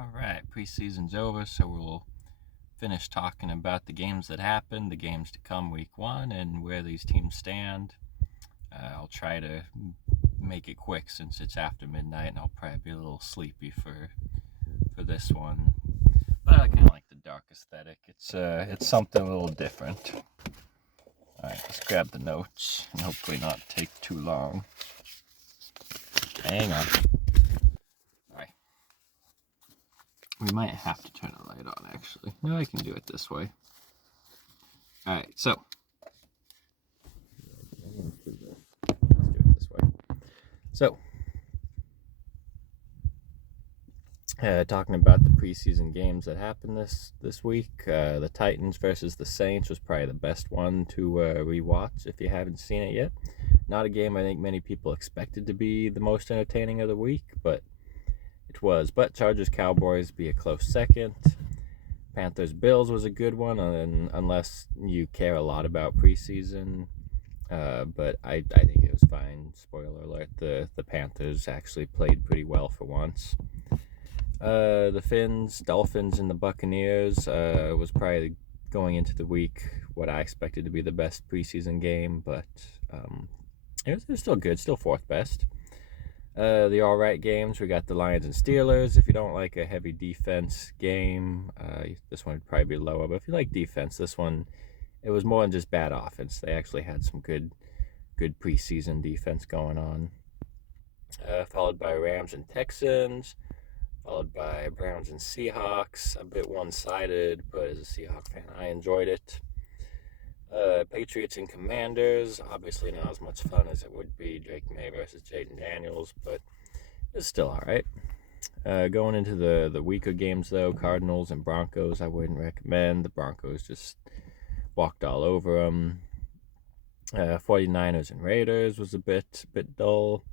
All right, preseason's over, so we'll finish talking about the games that happened, the games to come week one, and where these teams stand. I'll try to make it quick since it's after midnight, and I'll probably be a little sleepy for this one. But I kind of like the dark aesthetic. It's something a little different. All right, let's grab the notes and hopefully not take too long. Hang on. All right. We might have to turn the light on, actually. No, I can do it this way. All right, so let's do it this way. So, talking about the preseason games that happened this week, the Titans versus the Saints was probably the best one to rewatch if you haven't seen it yet. Not a game I think many people expected to be the most entertaining of the week, but it was. But Chargers Cowboys be a close second. Panthers Bills was a good one, unless you care a lot about preseason. But I think it was fine. Spoiler alert: the Panthers actually played pretty well for once. The Finns, Dolphins, and the Buccaneers was probably going into the week what I expected to be the best preseason game, but it was still good, still fourth best. The all right games, we got the Lions and Steelers. If you don't like a heavy defense game, this one would probably be lower. But if you like defense, this one, it was more than just bad offense. They actually had some good preseason defense going on. Followed by Rams and Texans, followed by Browns and Seahawks. A bit one-sided, but as a Seahawks fan, I enjoyed it. Patriots and Commanders, obviously not as much fun as it would be Drake May versus Jaden Daniels, but it's still all right. Going into the weaker games, though, Cardinals and Broncos, I wouldn't recommend. The Broncos just walked all over them. 49ers and Raiders was a bit dull.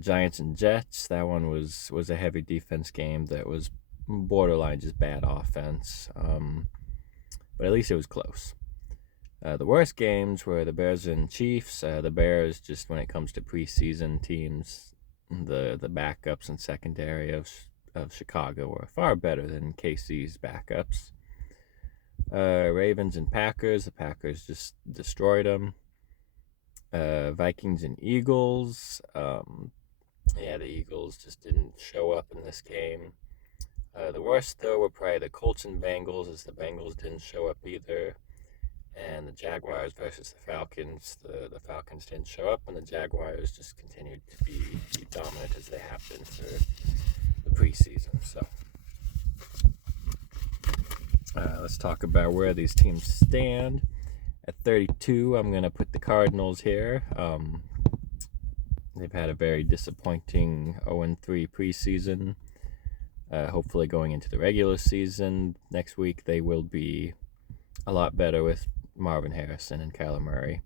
Giants and Jets, that one was a heavy defense game that was borderline just bad offense, but at least it was close. The worst games were the Bears and Chiefs. The Bears, just when it comes to preseason teams, the backups and secondary of Chicago were far better than KC's backups. Ravens and Packers, the Packers just destroyed them. Vikings and Eagles, the Eagles just didn't show up in this game. The worst, though, were probably the Colts and Bengals, as the Bengals didn't show up either. And the Jaguars versus the Falcons. The Falcons didn't show up, and the Jaguars just continued to be dominant as they have been for the preseason. So let's talk about where these teams stand. At 32, I'm going to put the Cardinals here. They've had a very disappointing 0-3 preseason. Hopefully going into the regular season next week, they will be a lot better with Marvin Harrison and Kyler Murray.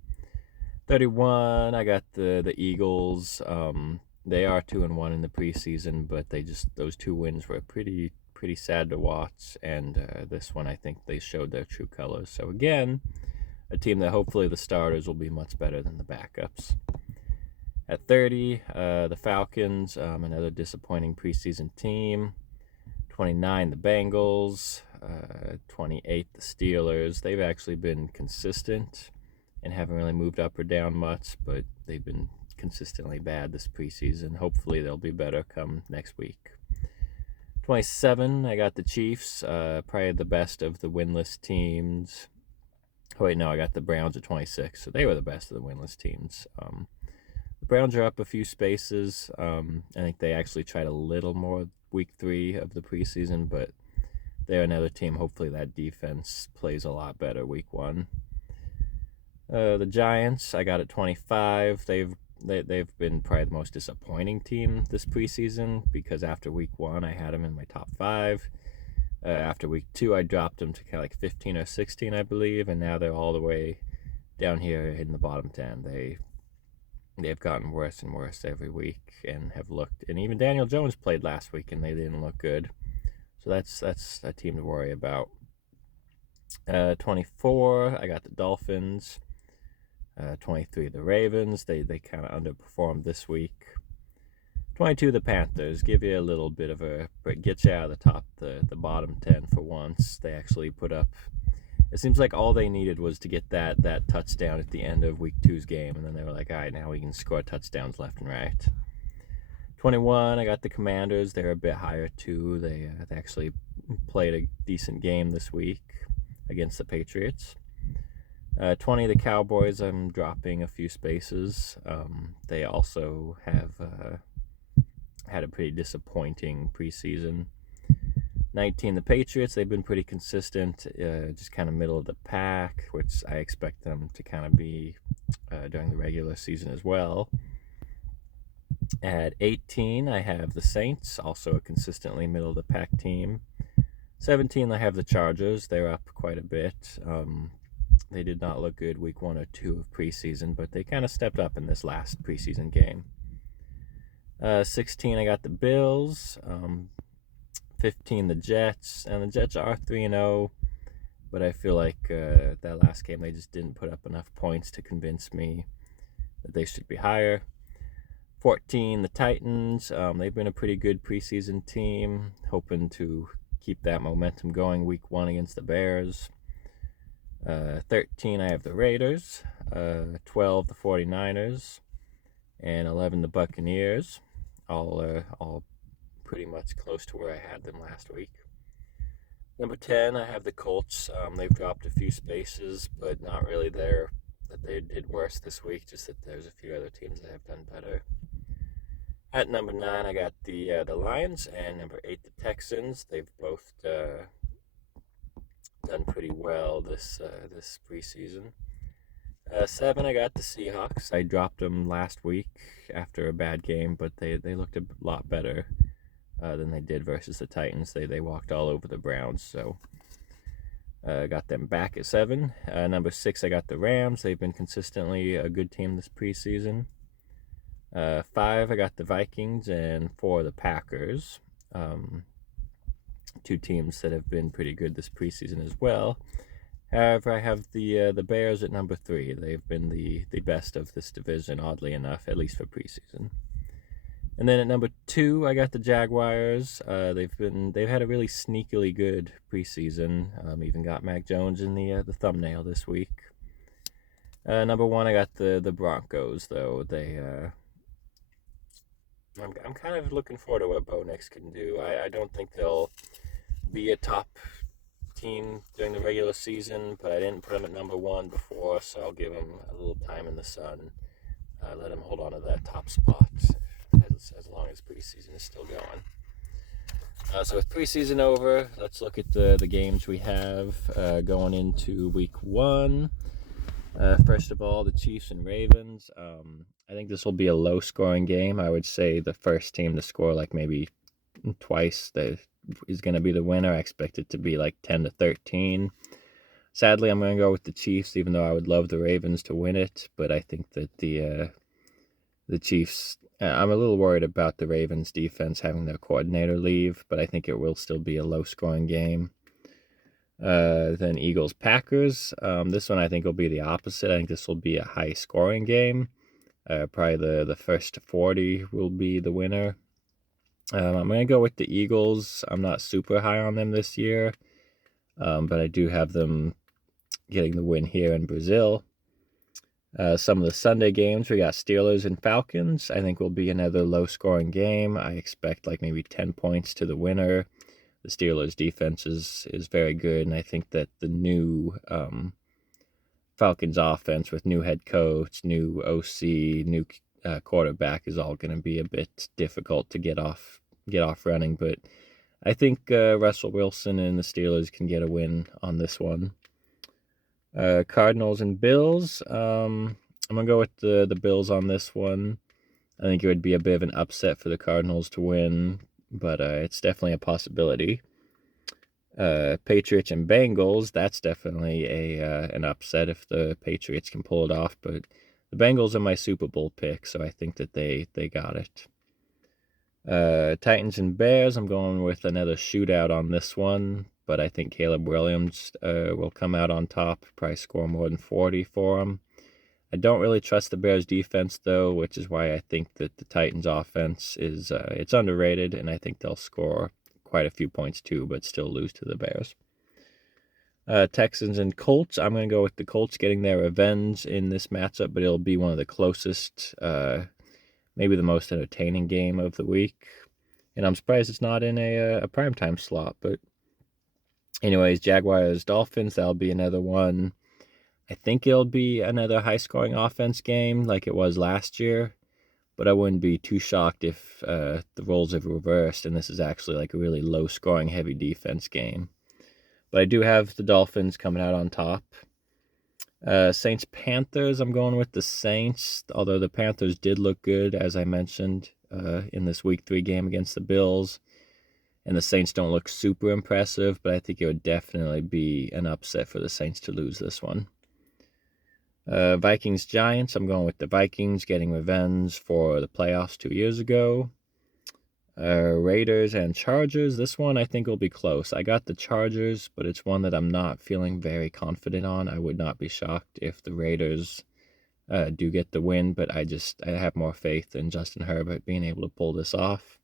31, I got the Eagles. They are 2-1 in the preseason, but those two wins were pretty sad to watch. And this one, I think they showed their true colors. So again, a team that hopefully the starters will be much better than the backups. At 30, the Falcons, another disappointing preseason team. 29, the Bengals. 28, the Steelers. They've actually been consistent and haven't really moved up or down much, but they've been consistently bad this preseason. Hopefully they'll be better come next week. 27, I got the Chiefs, probably the best of the winless teams. Oh, wait, no, I got the Browns at 26, so they were the best of the winless teams. The Browns are up a few spaces. I think they actually tried a little more week 3 of the preseason, but they're another team. Hopefully that defense plays a lot better week 1. The Giants, I got at 25. They've been probably the most disappointing team this preseason because after week 1, I had them in my top 5. After week 2, I dropped them to kind of like 15 or 16, I believe, and now they're all the way down here in the bottom 10. They've gotten worse and worse every week and have looked. And even Daniel Jones played last week, and they didn't look good. So that's a team to worry about. 24, I got the Dolphins. 23, the Ravens. They kind of underperformed this week. 22, the Panthers. Give you a little bit of get you out of the bottom 10 for once. They actually put up, it seems like all they needed was to get that touchdown at the end of week 2's game, and then they were like, all right, now we can score touchdowns left and right. 21, I got the Commanders. They're a bit higher too. They actually played a decent game this week against the Patriots. 20, the Cowboys. I'm dropping a few spaces. They also have had a pretty disappointing preseason. 19, the Patriots. They've been pretty consistent, just kind of middle of the pack, which I expect them to kind of be during the regular season as well. At 18, I have the Saints, also a consistently middle of the pack team. 17, I have the Chargers. They're up quite a bit. They did not look good week 1 or 2 of preseason, but they kind of stepped up in this last preseason game. 16, I got the Bills. 15, the Jets. And the Jets are 3-0, but I feel like that last game they just didn't put up enough points to convince me that they should be higher. 14, the Titans. They've been a pretty good preseason team, hoping to keep that momentum going week 1 against the Bears. 13, I have the Raiders. 12, the 49ers. And 11, the Buccaneers. All pretty much close to where I had them last week. Number 10, I have the Colts. They've dropped a few spaces, but not really there that they did worse this week, just that there's a few other teams that have done better. At number 9, I got the Lions, and number 8, the Texans. They've both done pretty well this preseason. 7, I got the Seahawks. I dropped them last week after a bad game, but they looked a lot better than they did versus the Titans. They walked all over the Browns, so got them back at 7. Number 6, I got the Rams. They've been consistently a good team this preseason. 5, I got the Vikings, and 4, the Packers. 2 teams that have been pretty good this preseason as well. However, I have the Bears at number 3. They've been the best of this division, oddly enough, at least for preseason. And then at number 2, I got the Jaguars. They've had a really sneakily good preseason. Even got Mac Jones in the thumbnail this week. Number 1, I got the Broncos, though. I'm kind of looking forward to what Bo Nix can do. I don't think they'll be a top team during the regular season, but I didn't put them at number 1 before, so I'll give them a little time in the sun. Let them hold on to that top spot as long as preseason is still going. So with preseason over, let's look at the games we have going into week 1. First of all, the Chiefs and Ravens. I think this will be a low-scoring game. I would say the first team to score like maybe twice is going to be the winner. I expect it to be like 10-13. Sadly, I'm going to go with the Chiefs, even though I would love the Ravens to win it. But I think that the Chiefs, I'm a little worried about the Ravens defense having their coordinator leave, but I think it will still be a low-scoring game. Then Eagles-Packers. This one I think will be the opposite. I think this will be a high-scoring game. Probably the first to 40 will be the winner. I'm going to go with the Eagles. I'm not super high on them this year, but I do have them getting the win here in Brazil. Some of the Sunday games, we got Steelers and Falcons. I think will be another low-scoring game. I expect like maybe 10 points to the winner. The Steelers' defense is very good, and I think that the new Falcons offense with new head coach, new OC, new quarterback is all going to be a bit difficult to get off running. But I think Russell Wilson and the Steelers can get a win on this one. Cardinals and Bills. I'm going to go with the Bills on this one. I think it would be a bit of an upset for the Cardinals to win, but it's definitely a possibility. Patriots and Bengals, that's definitely an upset if the Patriots can pull it off, but the Bengals are my Super Bowl pick, so I think that they got it. Titans and Bears, I'm going with another shootout on this one, but I think Caleb Williams will come out on top, probably score more than 40 for him. I don't really trust the Bears defense, though, which is why I think that the Titans offense is it's underrated, and I think they'll score quite a few points too, but still lose to the Bears. Texans and Colts. I'm going to go with the Colts getting their revenge in this matchup, but it'll be one of the closest, maybe the most entertaining game of the week. And I'm surprised it's not in a primetime slot. But anyways, Jaguars, Dolphins, that'll be another one. I think it'll be another high-scoring offense game like it was last year. But I wouldn't be too shocked if the roles have reversed and this is actually like a really low-scoring, heavy defense game. But I do have the Dolphins coming out on top. Saints-Panthers, I'm going with the Saints, although the Panthers did look good, as I mentioned, in this Week 3 game against the Bills. And the Saints don't look super impressive, but I think it would definitely be an upset for the Saints to lose this one. Vikings-Giants, I'm going with the Vikings getting revenge for the playoffs 2 years ago. Raiders and Chargers. This one I think will be close. I got the Chargers, but it's one that I'm not feeling very confident on. I would not be shocked if the Raiders do get the win, but I have more faith in Justin Herbert being able to pull this off.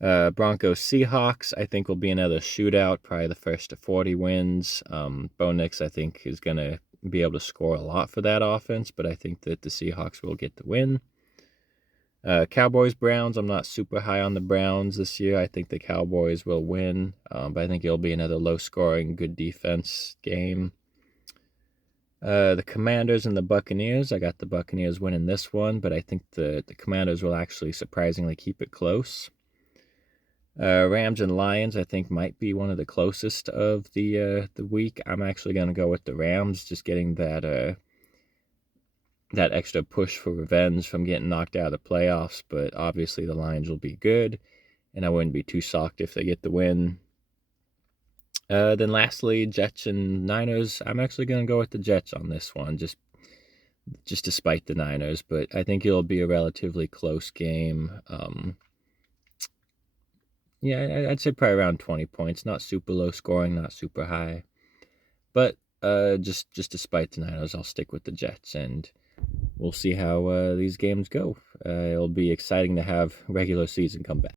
Broncos Seahawks I think will be another shootout, probably the first to 40 wins. Bo Nix I think is going to be able to score a lot for that offense, but I think that the Seahawks will get the win. Cowboys-Browns, I'm not super high on the Browns this year. I think the Cowboys will win, but I think it'll be another low-scoring, good defense game. The Commanders and the Buccaneers, I got the Buccaneers winning this one, but I think the Commanders will actually surprisingly keep it close. Rams and Lions, I think, might be one of the closest of the week. I'm actually going to go with the Rams, just getting that extra push for revenge from getting knocked out of the playoffs, but obviously the Lions will be good, and I wouldn't be too shocked if they get the win. Then lastly, Jets and Niners. I'm actually going to go with the Jets on this one, just despite the Niners, but I think it'll be a relatively close game. Yeah, I'd say probably around 20 points. Not super low scoring, not super high. But just despite the Niners, I'll stick with the Jets, and we'll see how these games go. It'll be exciting to have regular season come back.